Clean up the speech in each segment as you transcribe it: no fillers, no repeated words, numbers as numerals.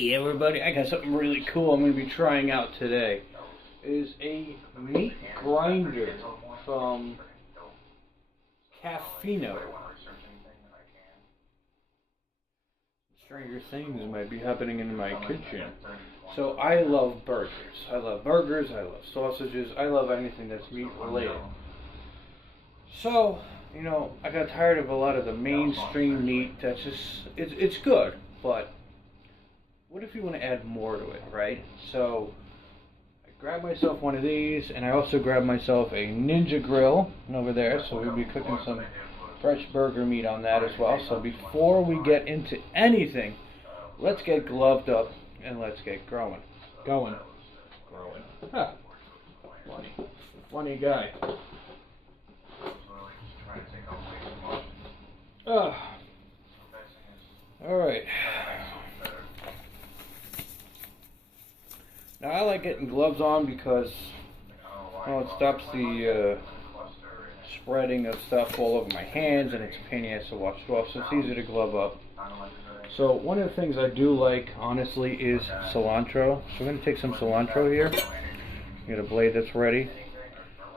Hey everybody, I got something really cool I'm going to be trying out today. It is a meat grinder from Cheffano. Stranger things might be happening in my kitchen. So I love burgers. I love burgers, I love sausages, I love anything that's meat related. So, I got tired of a lot of the mainstream meat that's just, it's good, but what if you want to add more to it, right? So I grabbed myself one of these, and I also grabbed myself a Ninja Grill over there, so we'll be cooking some fresh burger meat on that as well. So before we get into anything, let's get gloved up and let's get growing. Growing. Huh. Funny guy. Alright. Now I like getting gloves on because it stops the spreading of stuff all over my hands, and it's a pain in the ass to wash off, so it's easy to glove up. So one of the things I do like, honestly, is cilantro. So we're going to take some cilantro here. Get a blade that's ready.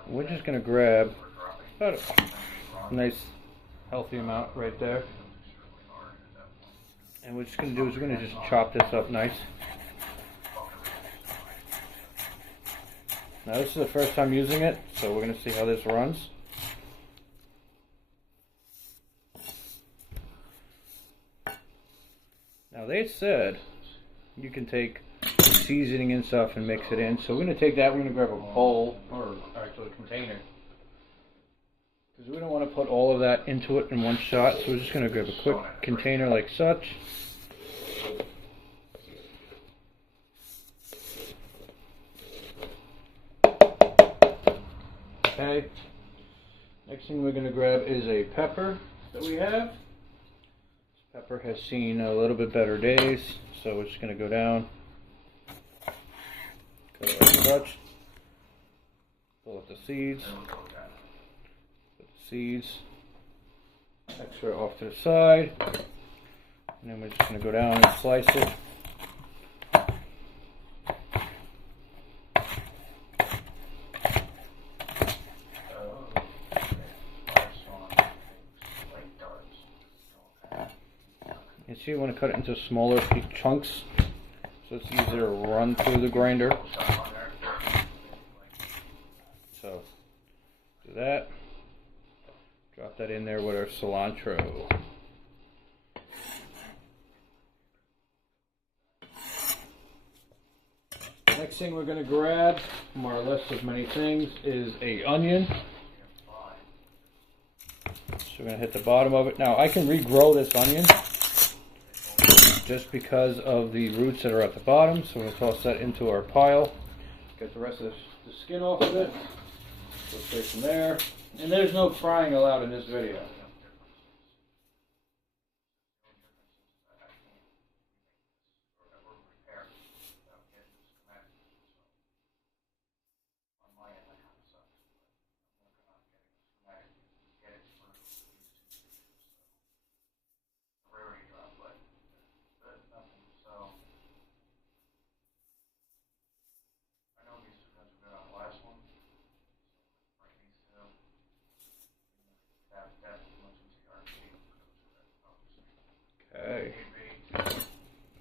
We're just going to grab about a nice healthy amount right there. And what we're just going to do is we're going to just chop this up nice. Now this is the first time using it, so we're going to see how this runs. Now they said you can take seasoning and stuff and mix it in, so we're going to take that, we're going to grab a bowl, or actually a container. Because we don't want to put all of that into it in one shot, so we're just going to grab a quick container like such. Okay. Next thing we're going to grab is a pepper that we have. This pepper has seen a little bit better days, so we're just going to go down. Cut it like such. Pull up the seeds. Put the seeds. Extra off to the side. And then we're just going to go down and slice it. You see, you want to cut it into smaller chunks so it's easier to run through the grinder. So, do that. Drop that in there with our cilantro. Next thing we're going to grab from our list of many things is an onion. So we're going to hit the bottom of it. Now, I can regrow this onion just because of the roots that are at the bottom, so we're going to toss that into our pile. Get the rest of the skin off of it. Go straight from there. And there's no frying allowed in this video. Okay,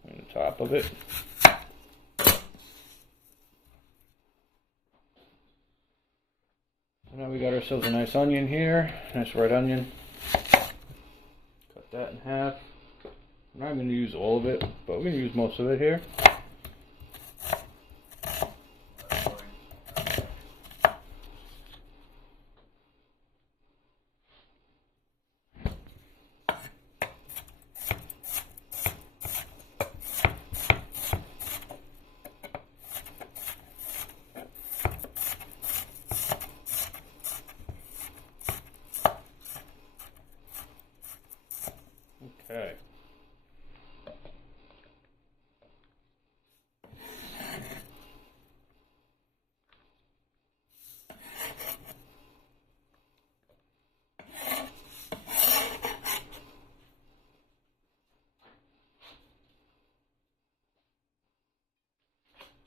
on the top of it. Now we got ourselves a nice onion here, nice red onion. Cut that in half. I'm not going to use all of it, but we're going to use most of it here. Okay.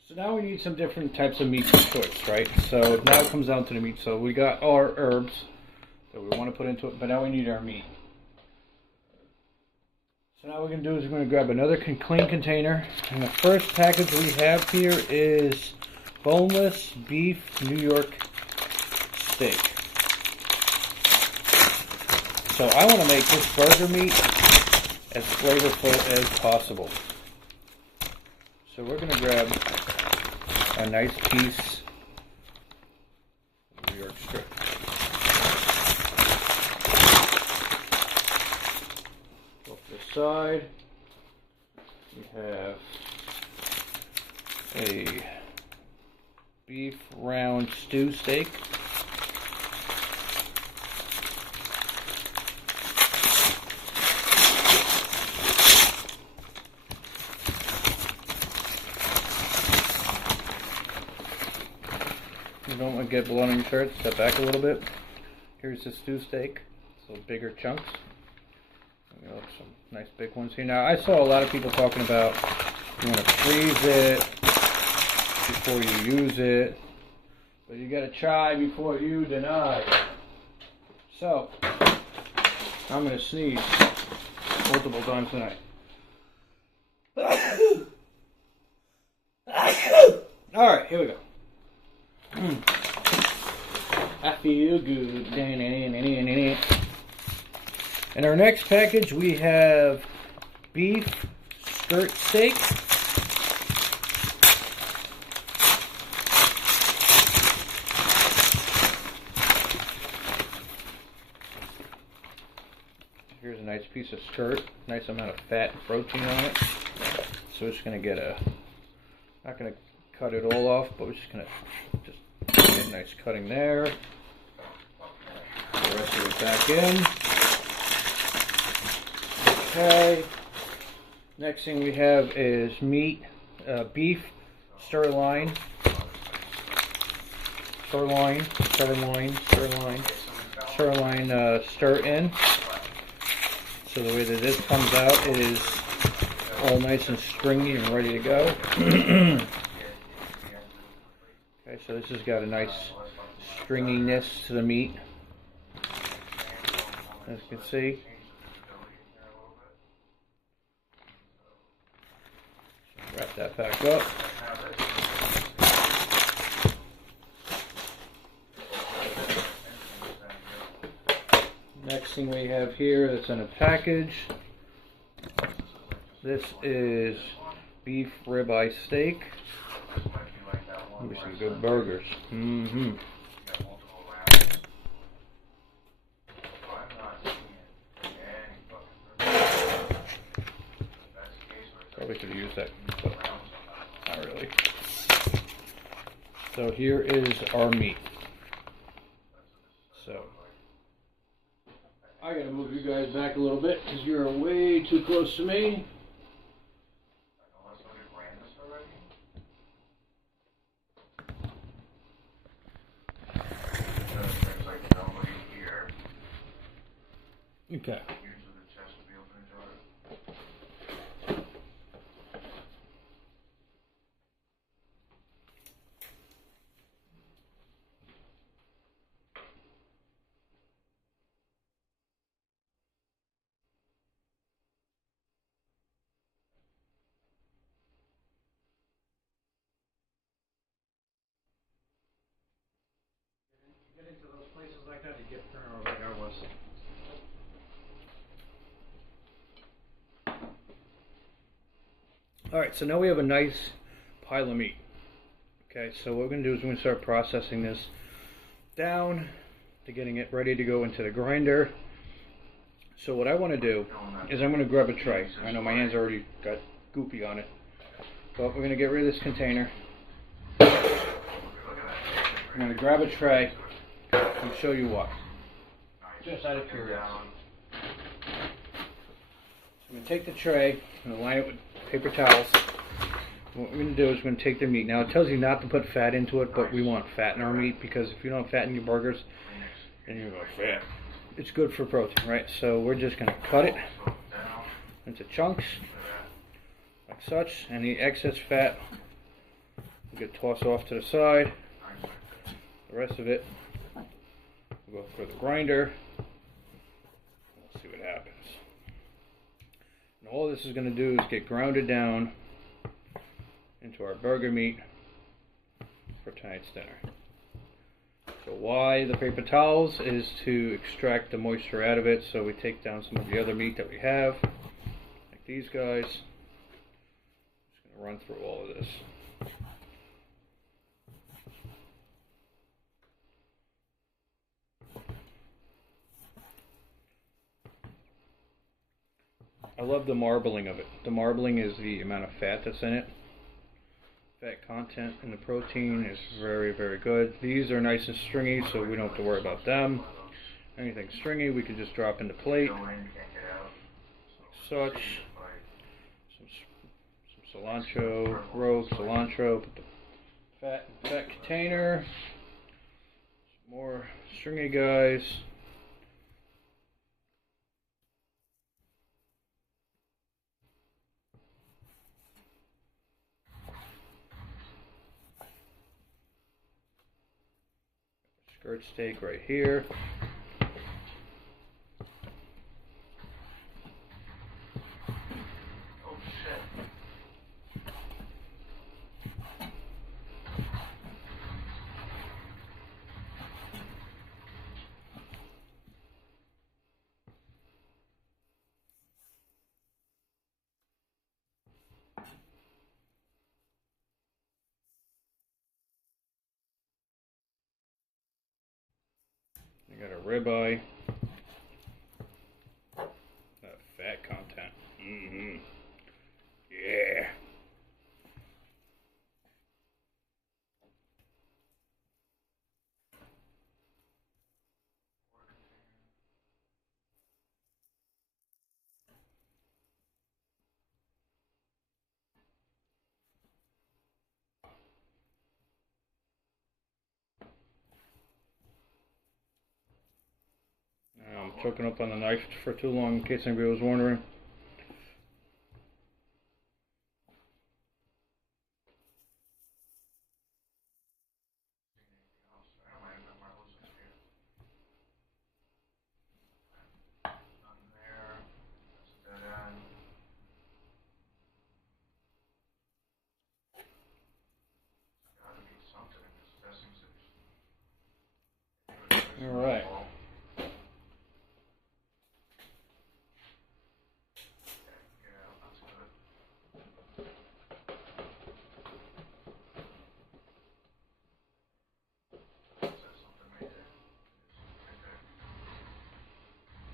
So now we need some different types of meat choice, right? So now it comes down to the meat. So we got our herbs that we want to put into it, but now we need our meat. So now what we're going to do is we're going to grab another clean container. And the first package we have here is boneless beef New York steak. So I want to make this burger meat as flavorful as possible. So we're going to grab a nice piece of New York strip. Off the side, we have a beef round stew steak. You don't want to get blood on your shirt, step back a little bit. Here's the stew steak, so bigger chunks. We got some nice big ones here. Now I saw a lot of people talking about you want to freeze it before you use it, but you got to try before you deny. So I'm going to sneeze multiple times tonight. All right, here we go. I feel good. In our next package, we have beef skirt steak. Here's a nice piece of skirt, nice amount of fat and protein on it. So we're just going to get not going to cut it all off, but we're just going to get a nice cutting there. Put the rest of it back in. Okay. Next thing we have is meat, beef sirloin. Sirloin, stir in. So the way that this comes out is all nice and stringy and ready to go. Okay, so this has got a nice stringiness to the meat, as you can see. Wrap that back up. Next thing we have here that's in a package. This is beef ribeye steak. Maybe some good burgers. Probably could have used that, but not really. So here is our meat. So I gotta move you guys back a little bit because you're way too close to me. Okay. Get into those places like that, you get turned over like I was. Alright, so now we have a nice pile of meat. Okay, so what we're going to do is we're going to start processing this down to getting it ready to go into the grinder. So what I want to do is I'm going to grab a tray. I know my hands already got goopy on it, but we're going to get rid of this container. I'm going to grab a tray and show you what. Just out of curiosity. So I'm going to take the tray and line it with paper towels. What we're going to do is we're going to take the meat. Now it tells you not to put fat into it, but we want fat in our meat because if you don't have fat in your burgers, then you're going to fat. It's good for protein, right? So we're just going to cut it into chunks like such, and the excess fat will get tossed off to the side. The rest of it will go through the grinder. We'll see what happens. And all this is going to do is get grounded down into our burger meat for tonight's dinner. So why the paper towels is to extract the moisture out of it, so we take down some of the other meat that we have, like these guys. Just going to run through all of this. I love the marbling of it. The marbling is the amount of fat that's in it. Fat content in the protein is very, very good. These are nice and stringy, so we don't have to worry about them. Anything stringy, we can just drop into plate. Like such. Some cilantro, rogue cilantro. Put the fat container. Some more stringy guys. Skirt steak right here. Oh shit. I got a ribeye. That fat content. Yeah. I'm choking up on the knife for too long, in case anybody was wondering. All right.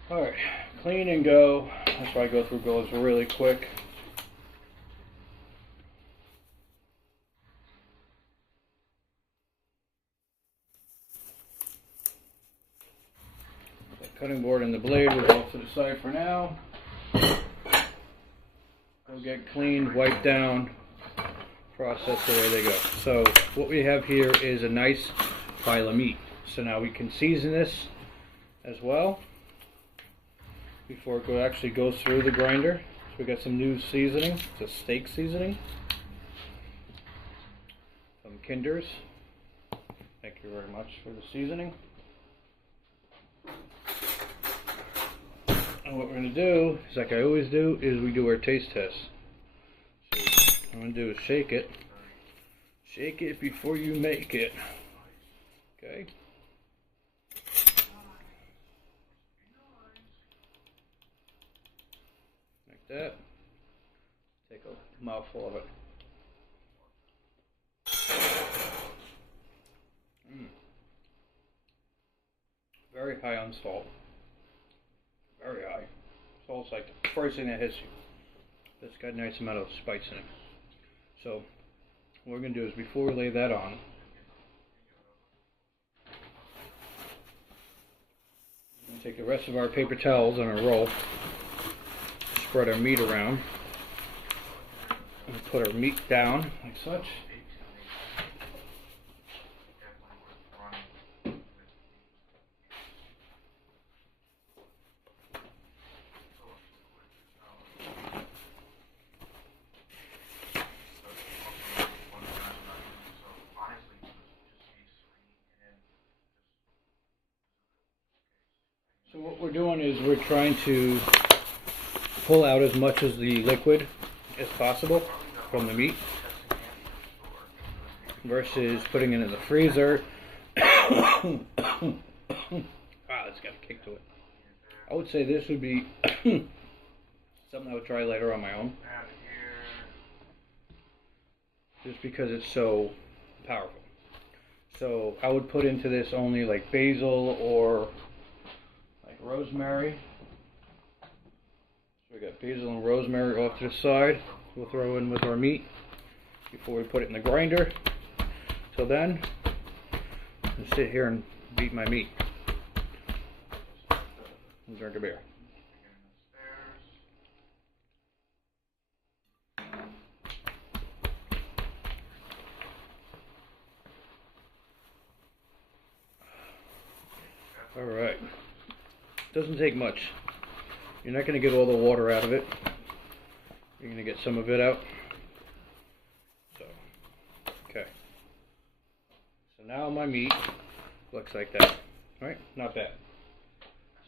Alright, clean and go. That's why I go through goes really quick. The cutting board and the blade will go off to the side for now. They'll get cleaned, wiped down, processed, away they go. So what we have here is a nice pile of meat. So now we can season this as well before it actually goes through the grinder. So we got some new seasoning. It's a steak seasoning. Some Kinders. Thank you very much for the seasoning. And what we're going to do, is like I always do, is we do our taste test. So what I'm going to do is shake it. Shake it before you make it. Okay? Like that. Take a mouthful of it. Very high on salt. Very high. Salt's like the first thing that hits you. It's got a nice amount of spice in it. So what we're going to do is, before we lay that on, we're going to take the rest of our paper towels on a roll, spread our meat around, and put our meat down like such. we're doing is we're trying to pull out as much of the liquid as possible from the meat versus putting it in the freezer. Wow, it's got a kick to it. I would say this would be something I would try later on my own, just because it's so powerful. So I would put into this only like basil or like rosemary. So we got basil and rosemary off to the side. We'll throw in with our meat before we put it in the grinder. Till then, I'll sit here and beat my meat and drink a beer. Alright, doesn't take much. You're not going to get all the water out of it. You're going to get some of it out. So, okay. So now my meat looks like that. Right? Not bad.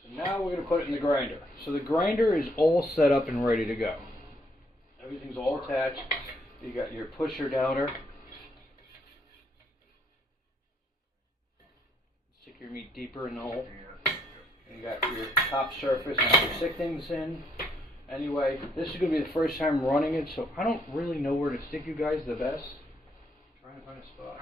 So now we're going to put it in the grinder. So the grinder is all set up and ready to go. Everything's all attached. You got your pusher downer. Stick your meat deeper in the hole. You got your top surface and you stick things in. Anyway, this is going to be the first time running it, so I don't really know where to stick you guys the best. I'm trying to find a spot.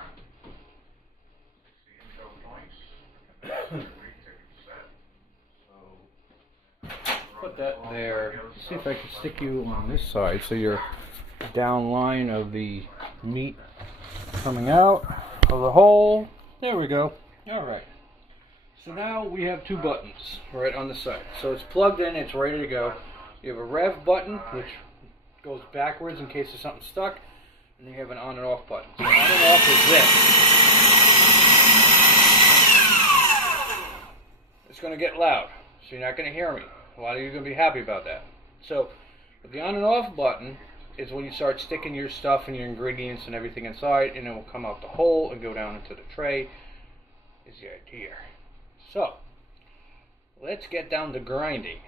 Put that there. See if I can stick you on this side so you're down line of the meat coming out of the hole. There we go. Alright. So now we have two buttons right on the side. So it's plugged in, it's ready to go. You have a rev button, which goes backwards in case there's something stuck, and then you have an on and off button. So on and off is this. It's going to get loud, so you're not going to hear me. A lot of you are going to be happy about that. So with the on and off button is when you start sticking your stuff and your ingredients and everything inside, and it will come out the hole and go down into the tray, is the idea. So, let's get down to grinding.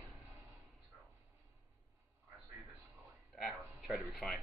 Try to be fine.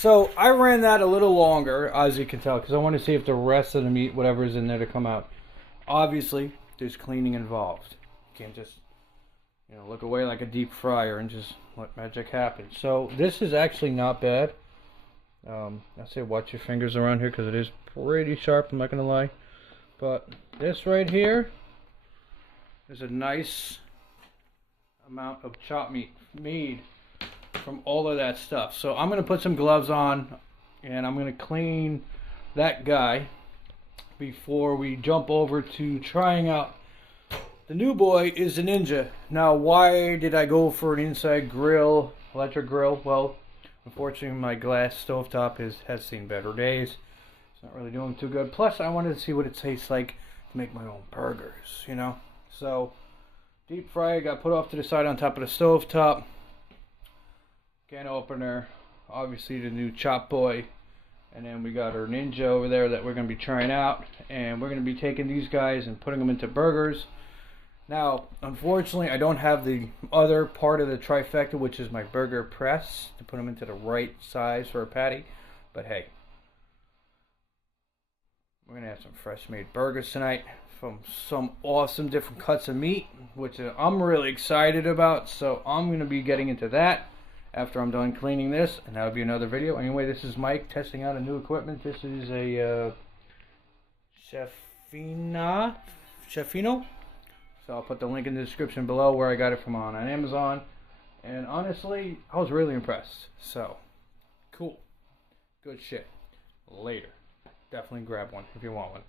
So I ran that a little longer, as you can tell, because I want to see if the rest of the meat, whatever is in there, to come out. Obviously, there's cleaning involved. You can't just, look away like a deep fryer and just let magic happen. So this is actually not bad. I say watch your fingers around here because it is pretty sharp, I'm not going to lie. But this right here is a nice amount of chopped meat made from all of that stuff. So I'm going to put some gloves on and I'm going to clean that guy before we jump over to trying out the new boy is the Ninja. Now, why did I go for an inside grill, electric grill? Well, unfortunately my glass stovetop has seen better days. It's not really doing too good. Plus I wanted to see what it tastes like to make my own burgers, So deep fryer got put off to the side on top of the stovetop. Can opener, obviously the new Chop Boy, and then we got our Ninja over there that we're going to be trying out, and we're going to be taking these guys and putting them into burgers. Now, unfortunately, I don't have the other part of the trifecta, which is my burger press, to put them into the right size for a patty, but hey, we're going to have some fresh made burgers tonight from some awesome different cuts of meat, which I'm really excited about, so I'm going to be getting into that after I'm done cleaning this, and that'll be another video. Anyway, this is Mike testing out a new equipment. This is a Cheffano. So I'll put the link in the description below where I got it from on Amazon. And honestly, I was really impressed. So, cool. Good shit. Later. Definitely grab one if you want one.